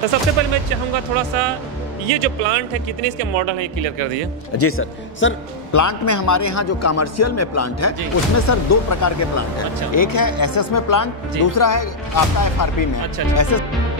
तो सबसे पहले मैं चाहूँगा थोड़ा सा ये जो प्लांट है कितने इसके मॉडल है ये क्लियर कर दिए। जी सर प्लांट में हमारे यहाँ जो कमर्शियल में प्लांट है उसमें सर दो प्रकार के प्लांट है। अच्छा। एक है एसएस में प्लांट, दूसरा है आपका एफआरपी में। अच्छा। एसएस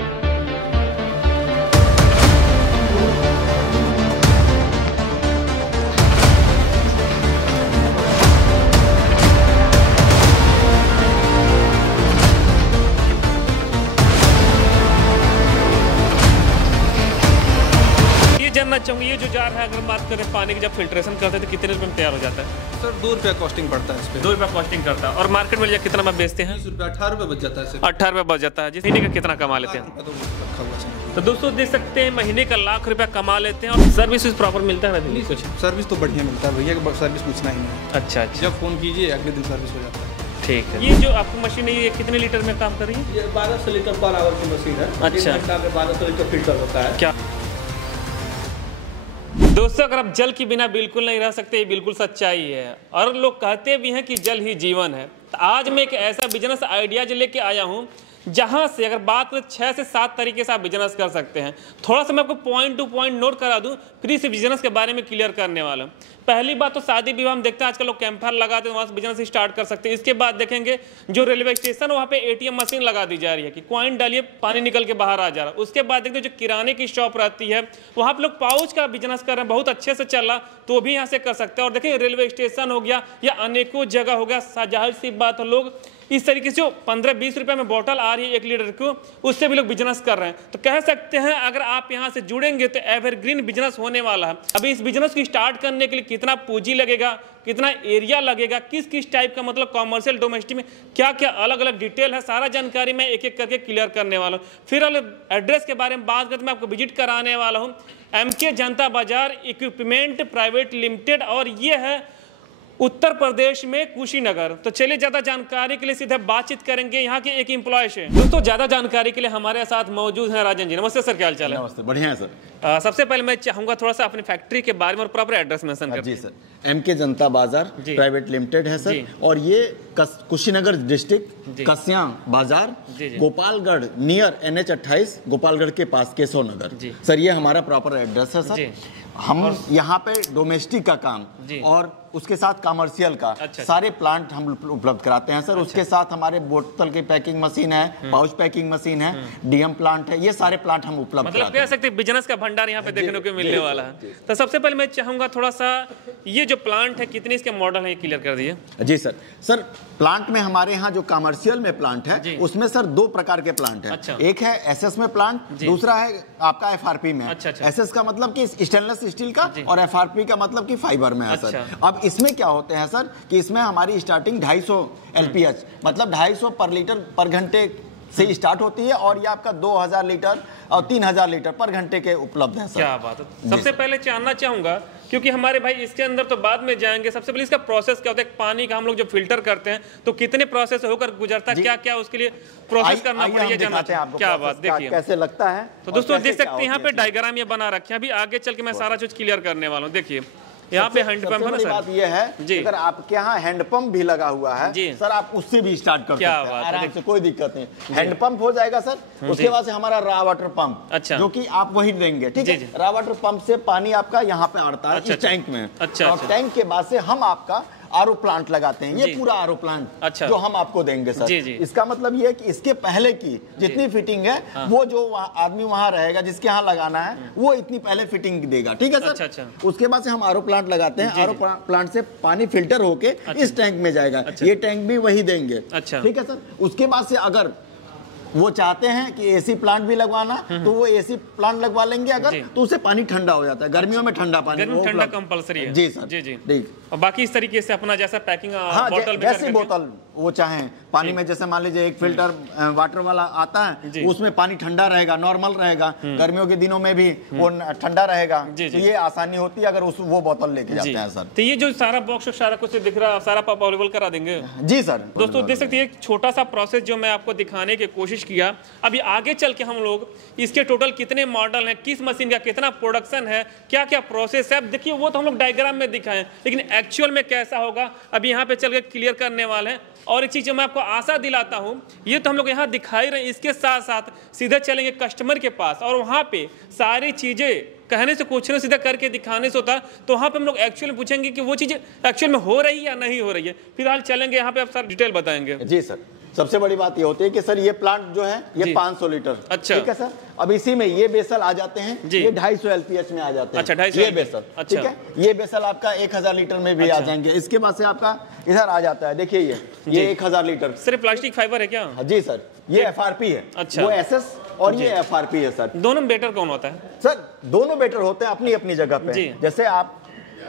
जानना चाहूंगी ये जो जार है, अगर बात करें पानी की, जब फिल्ट्रेशन करते हैं तो कितने रुपए में तैयार हो जाता है? सर 2 रुपया कॉस्टिंग पड़ता है इस पे। 2 रुपया कॉस्टिंग करता है। और मार्केट में कितना में बेचते हैं? 20 रुपया 18 रुपये बच जाता है। 18 रुपये बच जाता है। जिस महीने का कितना कमा लेते हैं? तो दोस्तों देख सकते हैं महीने का लाख रुपया कमा लेते हैं। और सर्विस प्रॉपर मिलता है ना? कुछ सर्विस तो बढ़िया मिलता है भैया, सर्विस पूछना ही नहीं। अच्छा। जब फोन कीजिए अगले दिन सर्विस हो जाता है। ठीक है। ये जो आपकी मशीन है ये कितने लीटर में काम कर रही है? ये 1200 लीटर पर आवर की मशीन है। अच्छा। 1200 लीटर फिल्टर होता है। क्या दोस्तों, अगर आप जल के बिना बिल्कुल नहीं रह सकते, ये बिल्कुल सच्चाई है। और लोग कहते भी हैं कि जल ही जीवन है। तो आज मैं एक ऐसा बिजनेस आइडियाज लेके आया हूं जहां से अगर बात करें 6 से 7 तरीके से आप बिजनेस कर सकते हैं। थोड़ा सा मैं आपको पॉइंट टू पॉइंट नोट करा दूं, फिर इस बिजनेस के बारे में क्लियर करने वाला हूं। पहली बात तो शादी विवाह हम देखते हैं आजकल लोग कैंपर लगाते हैं, वहां से बिजनेस स्टार्ट कर सकते हैं। इसके बाद देखेंगे जो रेलवे स्टेशन वहां पे एटीएम मशीन लगा दी जा रही है कि कॉइन डालिए पानी निकल के बाहर आ जा रहा है। उसके बाद देखते हैं जो किराने की शॉप रहती है वहां पे लोग पाउच का बिजनेस कर रहे हैं, बहुत अच्छे से चल रहा, तो भी यहाँ से कर सकते हैं। और देखिए रेलवे स्टेशन हो गया या अनेकों जगह हो गया, जाहिर सी बात है लोग इस तरीके से जो 15-20 रुपए में बोतल आ रही है 1 लीटर की, उससे भी लोग बिजनेस कर रहे हैं। तो कह सकते हैं अगर आप यहां से जुड़ेंगे तो एवरग्रीन बिजनेस होने वाला है। अभी इस बिजनेस को स्टार्ट करने के लिए कितना पूंजी लगेगा, कितना एरिया लगेगा, किस किस टाइप का मतलब कॉमर्शियल डोमेस्टिक में क्या क्या अलग अलग डिटेल है, सारा जानकारी मैं एक एक करके क्लियर करने वाला हूँ। फिर एड्रेस के बारे में बात करते मैं आपको विजिट कराने वाला हूँ MK जनता बाजार इक्विपमेंट प्राइवेट लिमिटेड, और ये है उत्तर प्रदेश में कुशीनगर। तो चलिए ज्यादा जानकारी के लिए सीधे बातचीत करेंगे यहाँ के एक एम्प्लॉय से। दोस्तों ज्यादा जानकारी के लिए हमारे साथ मौजूद हैं राजन जी। नमस्ते सर, क्या हाल चाल है? नमस्ते, बढ़िया है सर। सबसे पहले मैं चाहूंगा थोड़ा सा अपनी फैक्ट्री के बारे में और प्रॉपर एड्रेस मेंशन कर। जी सर, MK जनता बाजार प्राइवेट लिमिटेड है सर, और ये कुशीनगर डिस्ट्रिक्ट कस्या बाजार गोपालगढ़ नियर NH 28 गोपालगढ़ के पास केशव नगर सर, ये हमारा प्रॉपर एड्रेस है सर। हम यहाँ पे डोमेस्टिक का काम और उसके साथ कमर्शियल का सारे प्लांट हम उपलब्ध कराते हैं सर। उसके साथ हमारे बोतल की पैकिंग मशीन है, पाउच पैकिंग मशीन है, DM प्लांट है, ये सारे प्लांट हम उपलब्ध मतलब कह सकते हैं बिजनेस का भंडार यहाँ पे देखने को मिलने वाला है। तो सबसे पहले मैं चाहूंगा थोड़ा सा ये जो प्लांट है कितने इसके मॉडल है ये क्लियर कर दिए। जी सर प्लांट में हमारे यहाँ जो कमर्शियल में प्लांट है उसमें सर 2 प्रकार के प्लांट है। अच्छा। एक है SS में प्लांट, दूसरा है आपका FRP में। अच्छा। SS का मतलब कि स्टेनलेस स्टील का और FRP का मतलब कि फाइबर में है सर। अब इसमें क्या होते हैं सर कि इसमें हमारी स्टार्टिंग 250 LPH मतलब 250 पर लीटर पर घंटे से स्टार्ट होती है, और ये आपका 2000 लीटर और 3000 लीटर पर घंटे के उपलब्ध है सर। क्या बात है। सबसे पहले जानना चाहूंगा क्योंकि हमारे भाई इसके अंदर तो बाद में जाएंगे, सबसे पहले इसका प्रोसेस क्या होता है? पानी का हम लोग जो फिल्टर करते हैं तो कितने प्रोसेस होकर गुजरता है, क्या क्या उसके लिए प्रोसेस करना पड़ेगा, जानना चाहिए। क्या बात, देखिए कैसे लगता है। तो दोस्तों देख सकते हैं यहाँ पे डायग्राम ये बना रखे हैं। अभी आगे चल के मैं सारा चीज क्लियर करने वाला हूँ। देखिए यहाँ पे हैंड पंप है ना सर। बात ये है जी, अगर आपके यहाँ हैंड पंप भी लगा हुआ है जी सर, आप उससे भी स्टार्ट कर सकते हैं आराम से, कोई दिक्कत नहीं। हैंड पंप हो जाएगा सर। उसके बाद से हमारा रा वाटर पंप, जो कि आप वही देंगे, ठीक है। रा वाटर पंप से पानी आपका यहाँ पे आता है इस टैंक में। और टैंक के बाद से हम आपका RO प्लांट लगाते हैं, ये पूरा RO प्लांट जो हम आपको देंगे सर। इसका मतलब ये है कि इसके पहले की जितनी फिटिंग है वो जो आदमी वहां रहेगा जिसके यहाँ लगाना है वो इतनी पहले फिटिंग देगा, ठीक है सर। उसके बाद से हम RO प्लांट लगाते हैं। RO प्लांट से पानी फिल्टर होके इस टैंक में जाएगा, ये टैंक भी वही देंगे, ठीक है सर। उसके बाद से अगर वो चाहते हैं कि AC प्लांट भी लगवाना तो वो AC प्लांट लगवा लेंगे अगर, तो उससे पानी ठंडा हो जाता है। गर्मियों में ठंडा पानी, ठंडा कंपलसरी है जी सर। जी ठीक। और बाकी इस तरीके से अपना जैसा पैकिंग बोतल जैसे बोतल वो चाहें पानी में, जैसे मान लीजिए एक फिल्टर वाटर वाला आता है उसमें पानी ठंडा रहेगा, नॉर्मल रहेगा, गर्मियों के दिनों में भी वो ठंडा रहेगा, तो ये आसानी होती है अगर वो बोतल लेके जाते हैं सर। तो ये जो सारा बॉक्स सारा कुछ दिख रहा है सारा आप अवेलेबल करा देंगे? जी सर। दोस्तों देख सकते हैं एक छोटा सा प्रोसेस जो मैं आपको दिखाने की कोशिश किया। अभी आगे चल के हम लोग इसके टोटल कितने मॉडल हैं, किस मशीन का कितना प्रोडक्शन है, क्या क्या प्रोसेस है, अब देखिए वो तो हम लोग डायग्राम में दिखाएं, लेकिन एक्चुअल में कैसा होगा अभी यहाँ पे चल के क्लियर करने वाले हैं। और एक चीज़ मैं आपको आशा दिलाता हूँ, ये तो हम लोग यहाँ दिखाई रहे हैं, इसके साथ साथ सीधे चलेंगे कस्टमर के पास और वहाँ पे सारी चीज़ें कहने से कुछ नहीं, सीधा करके दिखाने से होता है। तो वहाँ पे हम लोग एक्चुअल में पूछेंगे कि वो चीज़ें एक्चुअल में हो रही है या नहीं हो रही है। फिलहाल चलेंगे यहाँ पे, आप सर डिटेल बताएंगे। जी सर, सबसे बड़ी बात ये होती है कि सर ये प्लांट जो है ये 500 लीटर, अच्छा ठीक है सर। अब इसी में ये बेसल आ जाते हैं, ये 250 LPH में आ जाते हैं, अच्छा 250 ये बेसल, ठीक है। ये बेसल आपका 1000 लीटर में भी आ जाएंगे। इसके बाद से आपका इधर आ जाता है, देखिए ये 1000 लीटर। सर प्लास्टिक फाइबर है क्या? जी सर, ये FRP है, अच्छा, वो SS और ये FRP है सर। दोनों बेटर कौन होता है? सर दोनों बेटर होते हैं अपनी अपनी जगह पे। जैसे आप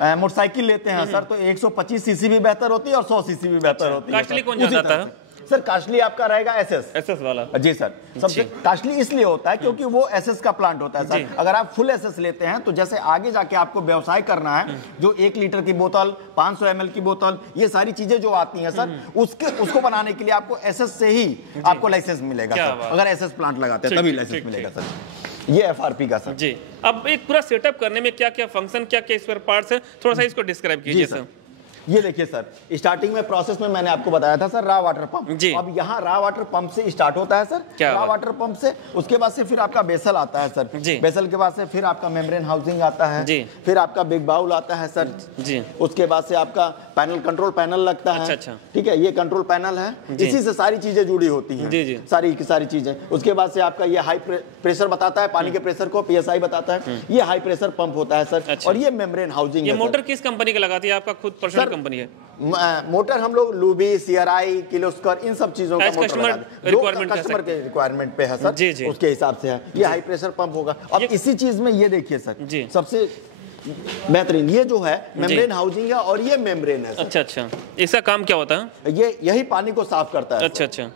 मोटरसाइकिल लेते हैं सर, तो 125 सीसी भी बेहतर होती है और 100 सीसी भी बेहतर होती है। कास्टली कौन जाता है सर? कास्टली आपका रहेगा SS वाला। जी सर, सबसे कास्टली इसलिए होता है क्योंकि वो SS का प्लांट होता है सर। अगर आप फुल SS लेते हैं तो जैसे आगे जाके आपको व्यवसाय करना है, जो 1 लीटर की बोतल, 500 ml की बोतल, ये सारी चीजें जो आती हैं सर, उसको बनाने के लिए आपको SS से ही आपको लाइसेंस मिलेगा सर। अगर SS प्लांट लगाते हैं तभी लाइसेंस मिलेगा सर। ये FRP का सर। जी, अब एक पूरा सेटअप करने में क्या क्या फंक्शन, क्या क्या स्पेयर पार्ट्स है, थोड़ा सा इसको डिस्क्राइब कीजिए सर। ये देखिए सर, स्टार्टिंग में प्रोसेस में मैंने आपको बताया था सर, रा वाटर पंप। अब यहाँ रा वाटर पंप से स्टार्ट होता है सर, रा वाटर पंप से। उसके बाद से फिर आपका बेसल आता है सर, बेसल के बाद से फिर आपका मेम्ब्रेन हाउसिंग आता है, फिर आपका बिग बाउल आता है सर जी। उसके बाद से आपका पैनल, कंट्रोल पैनल लगता है, ठीक है, ये कंट्रोल पैनल है, इसी से सारी चीजें जुड़ी होती हैं, सारी की सारी चीजें। उसके बाद से आपका ये हाई प्रेशर बताता है, पानी के प्रेशर को PSI बताता है, ये हाई प्रेशर पंप होता है सर। और ये मेम्ब्रेन हाउसिंग। ये मोटर किस कंपनी का लगाती है? आपका खुद पर्सनल कंपनी है? मोटर हम लोग लूबी, CRI, किर्लोस्कर, इन सब चीजों का मोटर कस्टमर के रिक्वायरमेंट पे है सर, उसके हिसाब से है। ये हाई प्रेशर पंप होगा। अब इसी चीज में ये देखिए सर, सबसे बेहतरीन ये जो है मेम्ब्रेन हाउसिंग है और ये मेम्ब्रेन है। अच्छा, इसका काम क्या होता है? ये यही पानी को साफ करता है। अच्छा,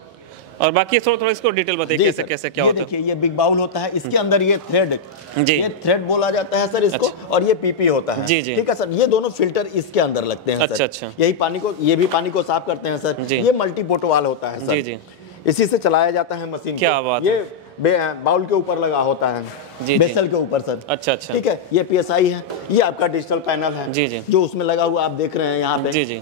और बाकी थोड़ा इसको डिटेल बताइए कैसे कैसे क्या होता है। देखिए ये बिग बाउल होता है, इसके अंदर ये थ्रेड बोला जाता है सर इसको, और ये PP होता है, ठीक है सर। ये दोनों फिल्टर इसके अंदर लगते हैं सर। अच्छा, यही पानी को, ये भी पानी को साफ करते हैं सर। ये मल्टीपोर्ट वाल होता है सर, इसी से चलाया जाता है मशीन। क्या बात है। ये बाउल के ऊपर लगा होता है, बेसल के ऊपर सर। अच्छा, ठीक है। ये PSI है, ये आपका डिजिटल पैनल है जो उसमें लगा हुआ आप देख रहे हैं यहाँ पे,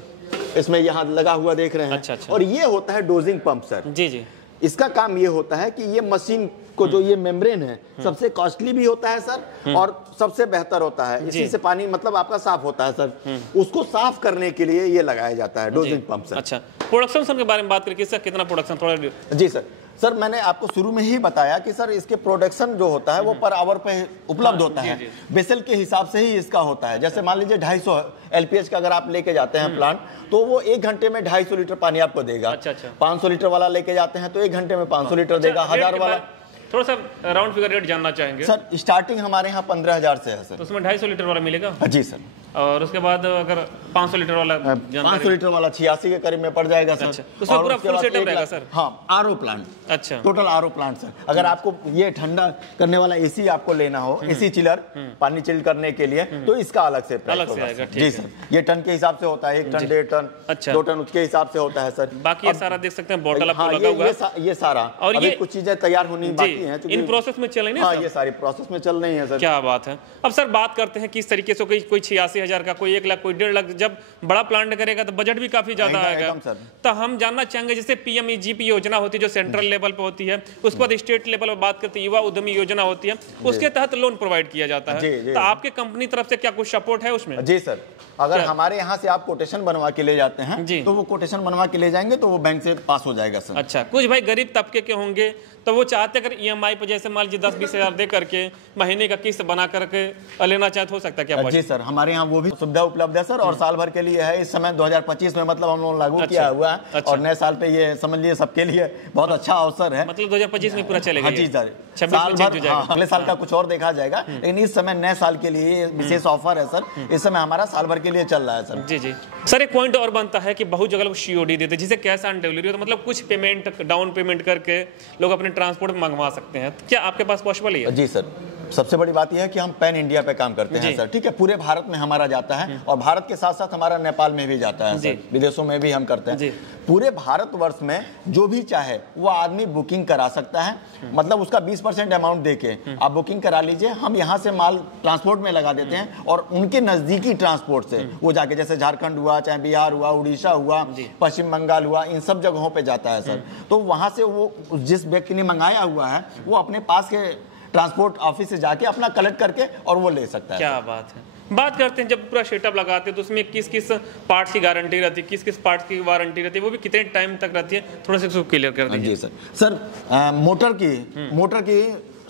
इसमें यहाँ लगा हुआ देख रहे हैं। अच्छा। और ये होता है डोजिंग पंप सर। जी। इसका काम ये होता है कि ये मशीन को, जो ये मेम्ब्रेन है, सबसे कॉस्टली भी होता है सर और सबसे बेहतर होता है। इसी से पानी मतलब आपका साफ होता है सर। उसको साफ करने के लिए ये लगाया जाता है डोजिंग पंप सर। अच्छा, प्रोडक्शन सर के बारे में बात करके इसका कितना प्रोडक्शन थोड़ा? जी सर, मैंने आपको शुरू में ही बताया कि सर इसके प्रोडक्शन जो होता है वो पर आवर पे उपलब्ध होता है, बेसल के हिसाब से ही इसका होता है। जैसे मान लीजिए 250 LPH का अगर आप लेके जाते हैं प्लांट, तो वो 1 घंटे में 250 लीटर पानी आपको देगा। 500 लीटर वाला लेके जाते हैं तो 1 घंटे में 500 लीटर देगा। 1000 वाला, थोड़ा सा राउंड फिगर रेट जानना चाहेंगे सर। स्टार्टिंग हमारे यहाँ 15,000 से है सर। तो उसमें 250 लीटर वाला मिलेगा? जी सर। और उसके बाद अगर 500 लीटर वाला, 500 लीटर वाला 86 के करीब में पड़ जाएगा सर। अच्छा, उसमें पूरा फुल सेटअप रहेगा सर? हाँ, RO प्लांट। अच्छा, टोटल RO प्लांट सर। अगर आपको ये ठंडा करने वाला AC आपको लेना हो, AC चिलर, पानी चिल करने के लिए, तो इसका अलग से प्राइस होगा। जी सर, ये टन के हिसाब से होता है, 1 टन, 1.5 टन, 2 टन, उसके हिसाब से होता है सर। बाकी ये सारा देख सकते हैं बॉटल आपको लगा हुआ है, ये सारा। और ये कुछ चीजें तैयार होनी बाकी हैं, इन प्रोसेस में चल रही है। हाँ, ये सारी प्रोसेस में चल रही है सर। क्या बात है। अब सर बात करते हैं किस तरीके से, कोई 86,000 का, कोई 1 लाख, कोई 1.5 लाख, जब बड़ा प्लांट करेगा तो बजट भी काफी ज्यादा आएगा। तो हम जानना चाहेंगे, जैसे PMEGP योजना होती है जो सेंट्रल लेवल पे होती है, उसके बाद स्टेट लेवल पर बात करते हैं युवा उद्यमी योजना होती है, उसके तहत लोन प्रोवाइड किया जाता है। तो आपके कंपनी तरफ से क्या कुछ सपोर्ट है उसमें? जी सर, अगर हमारे यहाँ से आप कोटेशन बनवा के ले जाते हैं तो वो कोटेशन बनवा के ले जाएंगे तो वो बैंक से पास हो जाएगा सर। अच्छा, कुछ भाई गरीब तबके के होंगे तो वो चाहते अगर EMI पे जैसे मान लीजिए 10-20 हज़ार दे करके महीने का किस्त बना करके लेना चाहे तो हो सकता है क्या? जी सर, हमारे यहाँ वो भी सुविधा उपलब्ध है सर, और साल भर के लिए है। इस समय 2025 में मतलब हम लोग लागू किया हुआ है, और नए साल पे ये समझ लिए सबके लिए बहुत अच्छा अवसर है। मतलब 2025 में पूरा चलेगा? जी सर, साल भर, अगले साल का कुछ और देखा जाएगा, लेकिन इस समय नए साल के लिए विशेष ऑफर है सर। इस समय हमारा साल भर के लिए चल रहा है सर। जी सर, एक पॉइंट और बनता है कि बहुत जगह लोग COD देते हैं, जिसे कैश ऑन डिलीवरी होता है, मतलब कुछ पेमेंट, डाउन पेमेंट करके लोग अपने ट्रांसपोर्ट में मंगवा सकते हैं। क्या आपके पास पॉसिबल है? जी सर, सबसे बड़ी बात यह है कि हम पैन इंडिया पे काम करते हैं सर, ठीक है। पूरे भारत में हमारा जाता है और भारत के साथ साथ हमारा नेपाल में भी जाता है सर, विदेशों में भी हम करते हैं। पूरे भारतवर्ष में जो भी चाहे वो आदमी बुकिंग करा सकता है, मतलब उसका 20% अमाउंट देके आप बुकिंग करा लीजिए। हम यहाँ से माल ट्रांसपोर्ट में लगा देते हैं और उनके नजदीकी ट्रांसपोर्ट से वो जाके, जैसे झारखंड हुआ, चाहे बिहार हुआ, उड़ीसा हुआ, पश्चिम बंगाल हुआ, इन सब जगहों पे जाता है सर। तो वहां से वो जिस व्यक्ति ने मंगाया हुआ है वो अपने पास के ट्रांसपोर्ट ऑफिस से जाके अपना कलेक्ट करके और वो ले सकता है। क्या बात है। बात करते हैं जब पूरा सेटअप लगाते हैं तो उसमें किस किस पार्ट्स की गारंटी रहती है, किस किस पार्ट्स की वारंटी रहती है, वो भी कितने टाइम तक रहती है, थोड़ा सा इसको क्लियर कर दीजिए। जी सर। मोटर की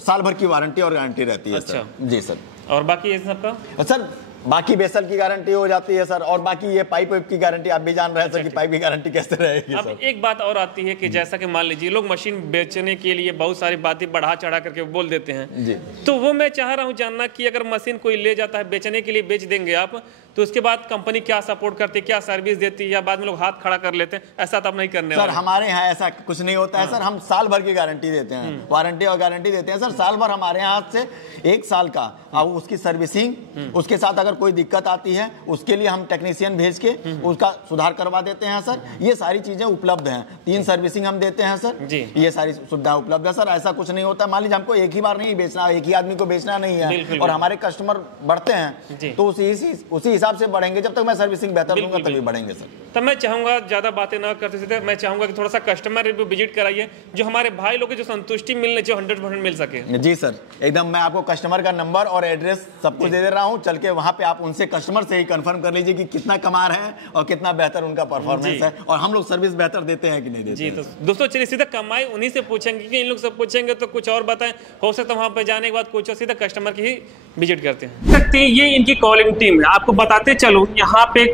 साल भर की वारंटी और गारंटी रहती है। अच्छा जी सर। और बाकी ये सबका सर बाकी बेसल की गारंटी हो जाती है सर, और बाकी ये पाइप की गारंटी आप भी जान रहे हैं सर कि पाइप की गारंटी कैसे रहेगी। अब एक बात और आती है कि जैसा कि मान लीजिए लोग मशीन बेचने के लिए बहुत सारी बातें बढ़ा चढ़ा करके बोल देते हैं जी। तो वो मैं चाह रहा हूँ जानना कि अगर मशीन कोई ले जाता है बेचने के लिए, बेच देंगे आप, तो उसके बाद कंपनी क्या सपोर्ट करती है, क्या सर्विस देती है, या बाद में लोग हाथ खड़ा कर लेते हैं? ऐसा तो आप नहीं करने सर हमारे यहाँ ऐसा कुछ नहीं होता है सर। हम साल भर की गारंटी देते हैं, वारंटी और गारंटी देते हैं सर। साल भर हमारे यहाँ से 1 साल का उसकी सर्विसिंग, उसके साथ अगर कोई दिक्कत आती है उसके लिए हम टेक्नीशियन भेज के उसका सुधार करवा देते हैं सर। ये सारी चीजें उपलब्ध हैं। 3 सर्विसिंग हम देते हैं सर, ये सारी सुविधा उपलब्ध है सर। ऐसा कुछ नहीं होता। मान लीजिए हमको एक ही बार नहीं बेचना, एक ही आदमी को बेचना नहीं है और हमारे कस्टमर बढ़ते हैं तो उसी हिसाब से बढ़ेंगे। जब तक मैं सर्विसिंग बेहतर दूंगा तभी बढ़ेंगे सर। तब मैं चाहूंगा ज्यादा बातें ना करते थे, मैं चाहूंगा कि थोड़ा सा कस्टमर रिव्यू विजिट कराइए, जो हमारे भाई लोग जो संतुष्टि मिलने, जो 100% मिल सके। जी सर एकदम। मैं आपको कस्टमर का नंबर और एड्रेस सब कुछ दे रहा हूँ। चल के वहाँ पे आप उनसे, कस्टमर से ही कंफर्म कर लीजिए कि कितना कमा रहे हैं और कितना बेहतर उनका परफॉर्मेंस है और हम लोग सर्विस बेहतर देते हैं कि नहीं देते। जी तो दोस्तों चलिए सीधा कमाई उन्हीं से पूछेंगे, कि इन लोग सब पूछेंगे तो कुछ और बताएं, हो सकता है वहाँ पे जाने के बाद कुछ और, सीधा कस्टमर की ही विजिट करते हैं। ये इनकी कॉलिंग टीम है। आपको बताते चलो यहाँ पे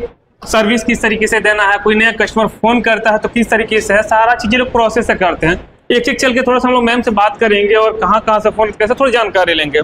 सर्विस किस तरीके से देना है, कोई नया कस्टमर फोन करता है तो किस तरीके से है, सारा चीजें लोग प्रोसेस से करते हैं। एक चल के थोड़ा सा हम लोग मैम से बात करेंगे और कहाँ से फोन कैसे थोड़ी जानकारी लेंगे।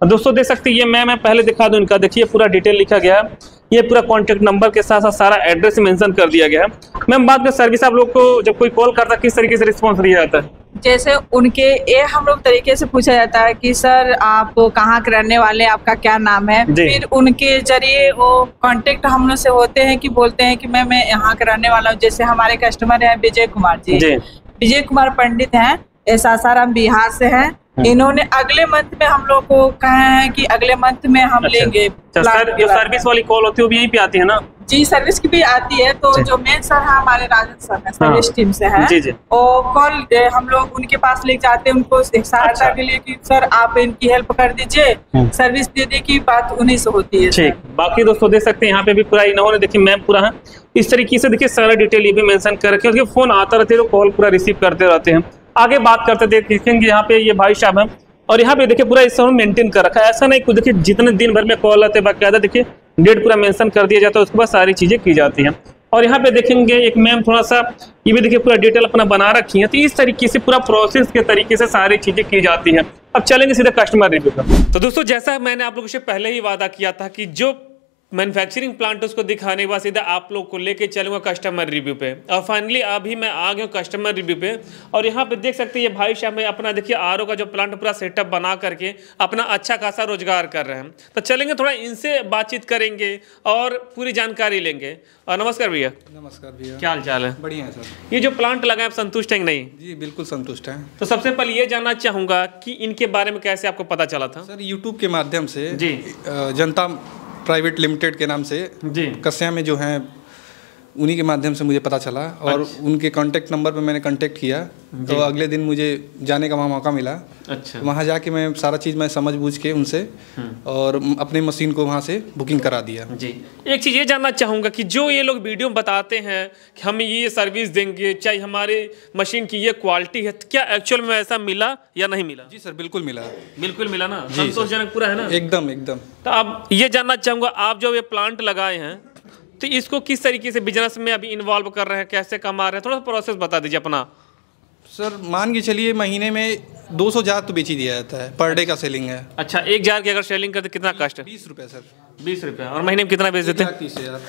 दोस्तों देख सकते हैं ये मैम है, पहले दिखा दूं इनका, देखिए पूरा डिटेल लिखा गया है, ये पूरा कॉन्टेक्ट नंबर के साथ साथ सारा एड्रेस मेंशन कर दिया गया है। मैम बात कर सर्विस, आप लोग को जब कोई कॉल करता है किस तरीके से रिस्पॉन्स दिया जाता है? जैसे उनके ये हम लोग तरीके से पूछा जाता है कि सर आप कहाँ के रहने वाले, आपका क्या नाम है, फिर उनके जरिए वो कांटेक्ट हम लोग से होते हैं कि बोलते हैं कि मैं यहाँ के रहने वाला हूँ। जैसे हमारे कस्टमर है विजय कुमार जी, विजय कुमार पंडित हैं, सासाराम बिहार से हैं। इन्होंने अगले मंथ में हम लोग को कहा है कि अगले मंथ में हम लेंगे। जो सर्विस वाली कॉल होती है वो भी यहीं पे आती है ना? जी सर्विस की भी आती है। तो जो मेन सर है हमारे राजन सर है, सर्विस टीम से है, और कॉल हम लोग उनके पास ले जाते हैं उनको सहायता के लिए कि सर आप इनकी हेल्प कर दीजिए, सर्विस देने की बात उन्हीं से होती है। ठीक। बाकी दोस्तों देख सकते हैं यहाँ पे भी पूरा इन्होंने देखिए मैम पूरा है इस तरीके से, देखिए सारा डिटेल ये भी मेंशन कर रखे, फोन आता रहते हैं तो कॉल पूरा रिसीव करते रहते हैं। आगे बात करते देखेंगे यहाँ पे ये भाई साहब हैं और यहाँ पे देखिए पूरा इस समय मेंटेन कर रखा है। ऐसा नहीं कुछ, देखिए जितने दिन भर में कॉल आते बाकायदा देखिए डेट पूरा मेंशन कर दिया जाता है, उसके बाद सारी चीजें की जाती हैं। और यहाँ पे देखेंगे एक मैम थोड़ा सा ये भी देखिए पूरा डिटेल अपना बना रखी है, तो इस तरीके से पूरा प्रोसेस के तरीके से सारी चीजें की जाती हैं। अब चलेंगे सीधा कस्टमर रिव्यू पर। तो दोस्तों जैसा मैंने आप लोगों से पहले ही वादा किया था कि जो मैन्युफैक्चरिंग प्लांट उसको दिखाने के बाद सीधा आप लोग को लेके चलूंगा कस्टमर रिव्यू पे। और फाइनली अभी मैं आ गया हूँ कस्टमर रिव्यू पे, और यहाँ पे देख सकते हैं ये भाई साहब अपना देखिए आरओ का जो प्लांट पूरा सेटअप बना करके अपना अच्छा खासा रोजगार कर रहे हैं। तो चलेंगे थोड़ा इनसे बातचीत करेंगे और पूरी जानकारी लेंगे। और नमस्कार भैया। नमस्कार भैया, क्या हाल चाल है? बढ़िया है सर। ये जो प्लांट लगा है आप संतुष्ट हैं कि नहीं? जी बिल्कुल संतुष्ट हैं। तो सबसे पहले ये जानना चाहूंगा कि इनके बारे में कैसे आपको पता चला था? सर यूट्यूब के माध्यम से जी, जनता प्राइवेट लिमिटेड के नाम से जी कस्या में जो हैं उन्हीं के माध्यम से मुझे पता चला, और उनके कांटेक्ट नंबर पे मैंने कांटेक्ट किया, तो अगले दिन मुझे जाने का वहाँ मौका मिला। अच्छा। वहाँ जाके मैं सारा चीज़ मैं समझ बूझ के उनसे और अपने मशीन को वहाँ से बुकिंग करा दिया। जी एक चीज़ ये जानना चाहूँगा कि जो ये लोग वीडियो बताते हैं कि हम ये सर्विस देंगे, चाहे हमारे मशीन की ये क्वालिटी है, तो क्या एक्चुअल में ऐसा मिला या नहीं मिला? जी सर बिल्कुल मिला। बिल्कुल मिला ना? संतोषजनक पूरा है ना? एकदम एकदम। तो अब ये जानना चाहूँगा आप जो ये प्लांट लगाए हैं तो इसको किस तरीके से बिजनेस में अभी इन्वॉल्व कर रहे हैं, कैसे कमा रहे हैं, थोड़ा सा प्रोसेस बता दीजिए अपना। सर मान के चलिए महीने में 200 जार तो बेच ही दिया जाता है, पर डे का सेलिंग है। अच्छा, 1 जार की अगर सेलिंग करते कितना कॉस्ट है? 20 रुपये सर। 20 रुपये। और महीने में कितना बेच देते हैं? 1,30,000।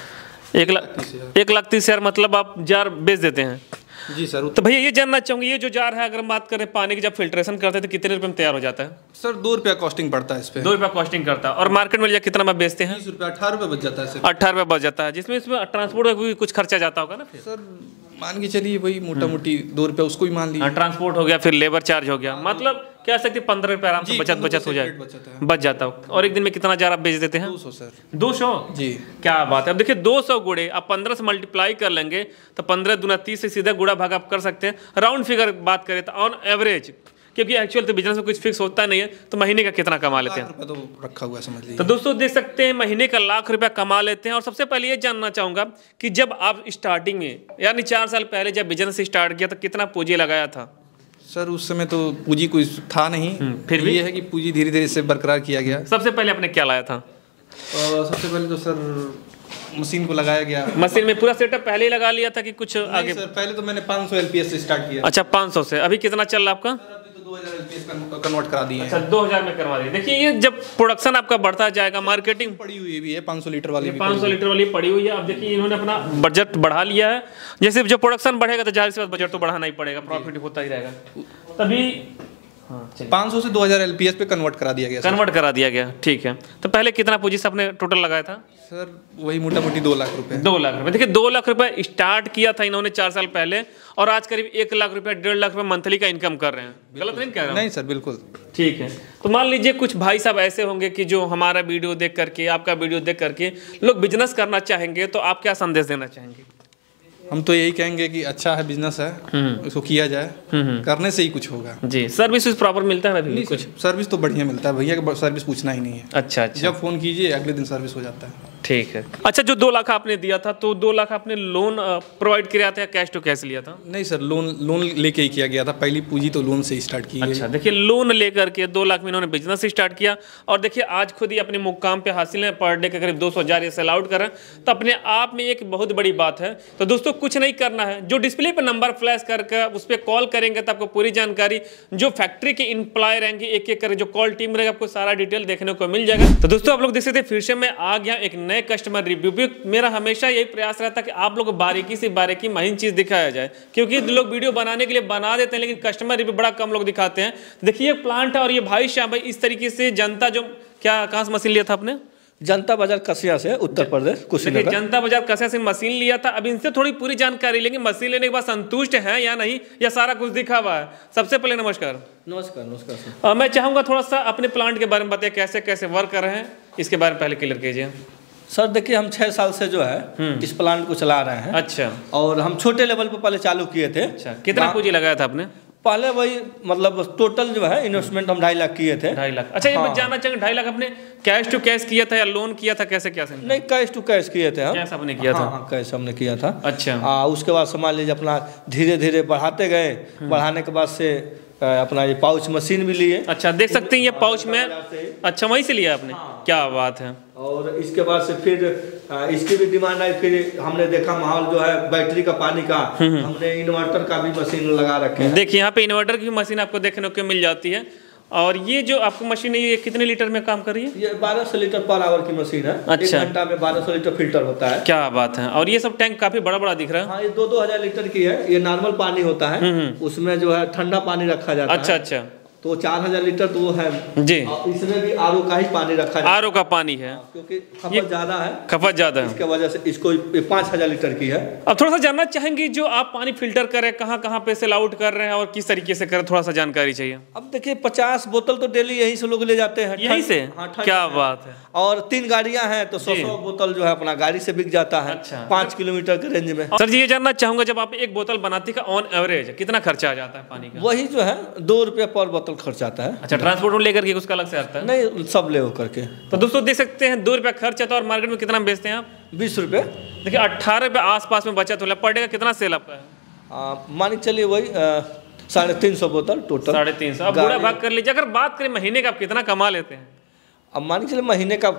1,30,000 मतलब आप जार बेच देते हैं। जी सर। तो भैया ये जानना चाहूंगी, ये जो जार है, अगर हम बात करें पानी की, जब फिल्ट्रेशन करते हैं तो कितने रुपए में तैयार हो जाता है? सर 2 रुपया कॉस्टिंग पड़ता है इस पे। 2 रुपया कॉस्टिंग करता है। और मार्केट में कितना में बेचते हैं? 20 रुपया, 18 रुपये बच जाता है। 18 रुपये बच जाता है, जिसमें इसमें ट्रांसपोर्ट का कुछ खर्चा जाता होगा ना फिर? सर मान के चलिए वही मोटा मोटी 2 रुपया उसको ही मान लीजिए। ट्रांसपोर्ट हो गया, फिर लेबर चार्ज हो गया, मतलब कह सकते 15 रुपये आराम से बचत हो जाए, बच जाता हो। और एक दिन में कितना जार आप बेच देते हैं? 200 सर। 200 जी, क्या बात है। अब देखिए 200 गुड़े आप 15 से मल्टीप्लाई कर लेंगे तो 15 दूना 30 से सीधा गुड़ा भाग आप कर सकते हैं। राउंड फिगर बात करें तो ऑन एवरेज, क्योंकि एक्चुअल तो बिजनेस में कुछ फिक्स होता नहीं है, तो महीने का कितना कमा लेते हैं? तो रखा हुआ समझ लीजिए। तो दोस्तों देख सकते हैं महीने का लाख रुपया कमा लेते हैं। और सबसे पहले ये जानना चाहूंगा कि जब आप स्टार्टिंग में यानी 4 साल पहले जब बिजनेस स्टार्ट किया तो कितना पूंजी लगाया था? सर उस समय तो पूंजी कुछ था नहीं, फिर भी ये है कि पूंजी धीरे धीरे से बरकरार किया गया। सबसे पहले आपने क्या लाया था? सबसे पहले तो सर मशीन को लगाया गया। मशीन में पूरा सेटअप पहले ही लगा लिया था कि कुछ आगे? सर पहले तो मैंने 500 LPS से स्टार्ट किया। अच्छा 500 से। अभी कितना चल रहा है आपका? 2000 LPS कन्वर्ट करा दिए। अच्छा 2000 में करवा दिए। देखिए ये जब प्रोडक्शन आपका बढ़ता जाएगा, मार्केटिंग पड़ी हुई भी है 500 लीटर वाली, 500 लीटर वाली पड़ी हुई है। अब देखिए इन्होंने अपना बजट बढ़ा लिया है, जैसे जब प्रोडक्शन बढ़ेगा तो जाहिर सी बात बजट तो बढ़ाना ही पड़ेगा, प्रॉफिट होता ही रहेगा। तभी 500 से 2000 LPS पे कन्वर्ट करा दिया गया। कन्वर्ट करा दिया गया, ठीक है। तो पहले कितना पूंजी से आपने टोटल लगाया था? सर वही मोटा मोटी 2 लाख रुपए। 2 लाख रुपए। देखिए 2 लाख रुपए स्टार्ट किया था इन्होंने 4 साल पहले, और आज करीब 1 लाख रुपए 1.5 लाख रुपए मंथली का इनकम कर रहे हैं। गलत नहीं कह रहा हूं? नहीं सर बिल्कुल ठीक है। तो मान लीजिए कुछ भाई साहब ऐसे होंगे कि जो हमारा वीडियो देख करके, आपका वीडियो देख करके लोग बिजनेस करना चाहेंगे, तो आप क्या संदेश देना चाहेंगे? हम तो यही कहेंगे कि अच्छा है, बिजनेस है, इसको किया जाए, करने से ही कुछ होगा। जी। सर्विस प्रॉपर मिलता है ना? कुछ सर्विस तो बढ़िया मिलता है भैया, सर्विस पूछना ही नहीं है। अच्छा अच्छा। जब फोन कीजिए अगले दिन सर्विस हो जाता है। ठीक है। अच्छा जो 2 लाख आपने दिया था, तो 2 लाख आपने लोन प्रोवाइड किया था या कैश टू कैश लिया था? नहीं सर, लोन लेके ही किया गया था। पहली पूंजी तो लोन से ही स्टार्ट की। अच्छा देखिए लोन लेकर के 2 लाख में इन्होंने बिजनेस स्टार्ट किया, और देखिए आज खुद ही अपने मुकाम पे हासिल है, पर डे के करीब 200,000 ये सेल आउट कर रहे हैं, तो अपने आप में एक बहुत बड़ी बात है। तो दोस्तों कुछ नहीं करना है, जो डिस्प्ले पर नंबर फ्लैश करके उस पर कॉल करेंगे तो आपको पूरी जानकारी, जो फैक्ट्री के इंप्लॉय रहेंगे एक एक करके, जो कॉल टीम रहेगा, आपको सारा डिटेल देखने को मिल जाएगा। तो दोस्तों आप लोग देख सकते हैं फिर से मैं आ गया एक नए कस्टमर रिव्यू। मेरा हमेशा यही प्रयास रहता है कि आप लोग बारीकी से बारीकी महीन चीज दिखाया जाए, क्योंकि लोग वीडियो बनाने के लिए बना देते हैं, लेकिन कस्टमर रिव्यू बड़ा कम लोग दिखाते हैं। देखिए प्लांट है, और ये भाई शाह भाई इस तरीके से जनता जो क्या कहां से मशीन लिया था आपने? जनता बाजार कसिया से, उत्तर प्रदेश कुशीनगर। जनता बाजार कसिया से मशीन लिया था। अब इनसे थोड़ी पूरी जानकारी लेंगे, मशीन लेने के बाद संतुष्ट है या नहीं, या सारा कुछ दिखा हुआ है। सबसे पहले नमस्कार। नमस्कार नमस्कार। मैं चाहूंगा थोड़ा सा अपने प्लांट के बारे में बताइए, कैसे कैसे वर्क कर रहे हैं, इसके बारे में पहले क्लियर कीजिए। सर देखिए हम 6 साल से जो है इस प्लांट को चला रहे हैं। अच्छा। और हम छोटे लेवल पे पहले चालू किए थे। अच्छा कितना पूंजी लगाया था आपने? पहले वही मतलब टोटल जो है इन्वेस्टमेंट हम 2.5 लाख किए थे। 2.5 लाख। अच्छा ये मैं जानना चाहूँगा 2.5 लाख आपने कैश टू कैश किया था या लोन किया था, कैसे क्या? नहीं कैश टू कैश किए थे हम। कैश आपने किया था? हाँ कैश हमने किया था। अच्छा। उसके बाद समझ लीजिए अपना धीरे धीरे बढ़ाते गए, बढ़ाने के बाद से अपना ये पाउच मशीन भी लिए। अच्छा देख सकते हैं ये पाउच में, अच्छा वहीं से लिया आपने? क्या बात है। और इसके बाद से फिर इसकी भी डिमांड आई, फिर हमने देखा माहौल जो है बैटरी का, पानी का, हमने इन्वर्टर का भी मशीन लगा रखे हैं। देखिए यहाँ पे इन्वर्टर की मशीन आपको देखने को मिल जाती है। और ये जो आपको मशीन है ये कितने लीटर में काम कर रही है? ये 1200 लीटर पर आवर की मशीन है। अच्छा। 1 घंटा में 1200 लीटर फिल्टर होता है। क्या बात है। और ये सब टैंक काफी बड़ा बड़ा दिख रहा है। हाँ ये 2-2 हजार लीटर की है। ये नॉर्मल पानी होता है, उसमें जो है ठंडा पानी रखा जाता है। अच्छा अच्छा। तो 4000 लीटर तो वो है जी। इसमें भी आरओ का ही पानी रखा है। आरओ का पानी है, क्योंकि खपत ज्यादा है। खपत ज्यादा है, इसके वजह से इसको 5000 लीटर की है। अब थोड़ा सा जानना चाहेंगे जो आप पानी फिल्टर कर रहे हैं, कहाँ कहाँ पे सेल आउट कर रहे हैं और किस तरीके से कर रहे हैं, थोड़ा सा जानकारी चाहिए। अब देखिए 50 बोतल तो डेली यहीं से लोग ले जाते हैं। यहीं से? हाँ, क्या बात है। और 3 गाड़ियां हैं तो 100 बोतल जो है अपना गाड़ी से बिक जाता है। अच्छा। 5 किलोमीटर के रेंज में। सर जी ये जानना चाहूंगा जब आप एक बोतल बनाती है ऑन एवरेज कितना खर्चा आ जाता है पानी का? वही जो है 2 रुपये पर बोतल खर्च आता है। अच्छा ट्रांसपोर्ट लेकर के उसका अलग से आता है? नहीं सब ले करके। तो दोस्तों देख सकते हैं 2 रुपया खर्च आता है, और मार्केट में कितना बेचते हैं आप? 20 रुपये। देखिए 18 रुपये आसपास में बचत हो, पर डे का कितना सेल आपका है? मान के चलिए वही 350 बोतल टोटल। 350। अब बुरा भाग कर लीजिए। अगर बात करें महीने का आप कितना कमा लेते हैं? अब मान के चलिए महीने का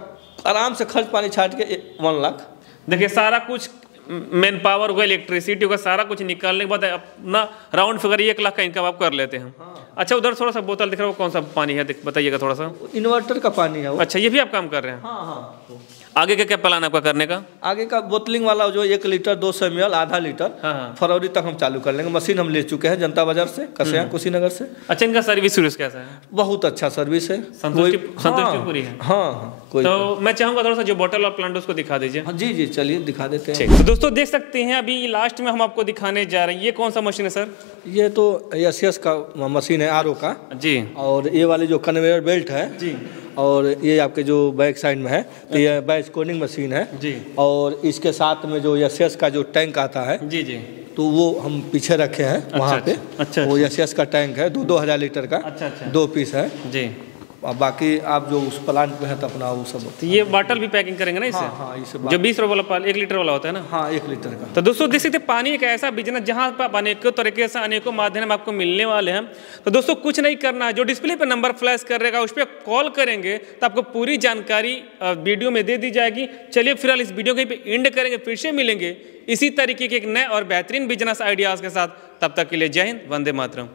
आराम से खर्च पानी छाट के 1 लाख। देखिए सारा कुछ मैन पावर होगा, इलेक्ट्रिसिटी होगा, सारा कुछ निकालने के बाद अपना राउंड फिगर 1 लाख का इनकम आप कर लेते हैं। अच्छा, उधर थोड़ा सा बोतल दिख रहा है, वो कौन सा पानी है बताइएगा थोड़ा सा। इन्वर्टर का पानी है वो। अच्छा, ये भी आप काम कर रहे हैं? हाँ हाँ। आगे का क्या प्लान आपका करने का? आगे का बोतलिंग वाला जो 1 लीटर 200 ml आधा लीटर फरवरी तक हम चालू कर लेंगे। मशीन हम ले चुके हैं जनता बाजार से, कस्या कुशीनगर से। अच्छा, इनका सर्विस कैसा है? बहुत अच्छा सर्विस है, संतुष्टि पूरी है। हाँ। तो मैं चाहूंगा थोड़ा सा जो बोतल और प्लांट उसको दिखा दीजिए। जी जी, चलिए दिखा देते हैं। तो दोस्तों देख सकते हैं अभी लास्ट में हम आपको दिखाने जा रहे हैं, ये कौन सा मशीन है सर? ये तो एस का मशीन है, RO का जी। और ये वाली जो कन्वेयर बेल्ट है जी, और ये आपके जो बैक साइड में है तो ये बैच कोनिंग मशीन है जी। और इसके साथ में जो एस का जो टैंक आता है जी जी, तो वो हम पीछे रखे हैं वहाँ पे। अच्छा, वो एस का टैंक है 2000 लीटर का। अच्छा, 2 पीस है जी। बाकी आप जो उस प्लांट में है तो अपना वो सब। तो ये बॉटल भी पैकिंग करेंगे ना इससे? हाँ, इसे जो 20 रुपये वाला 1 लीटर वाला होता है ना? हाँ, 1 लीटर का। तो दोस्तों देख सकते पानी एक ऐसा बिजनेस जहाँ पर अनेकों तरीके से अनेकों माध्यम आपको मिलने वाले हैं। तो दोस्तों कुछ नहीं करना है, जो डिस्प्ले पर नंबर फ्लैश कर रहेगा उस पर कॉल करेंगे तो आपको पूरी जानकारी वीडियो में दे दी जाएगी। चलिए फिलहाल इस वीडियो के एंड करेंगे, फिर से मिलेंगे इसी तरीके के एक नए और बेहतरीन बिजनेस आइडियाज़ के साथ। तब तक के लिए जय हिंद, वंदे मातरम।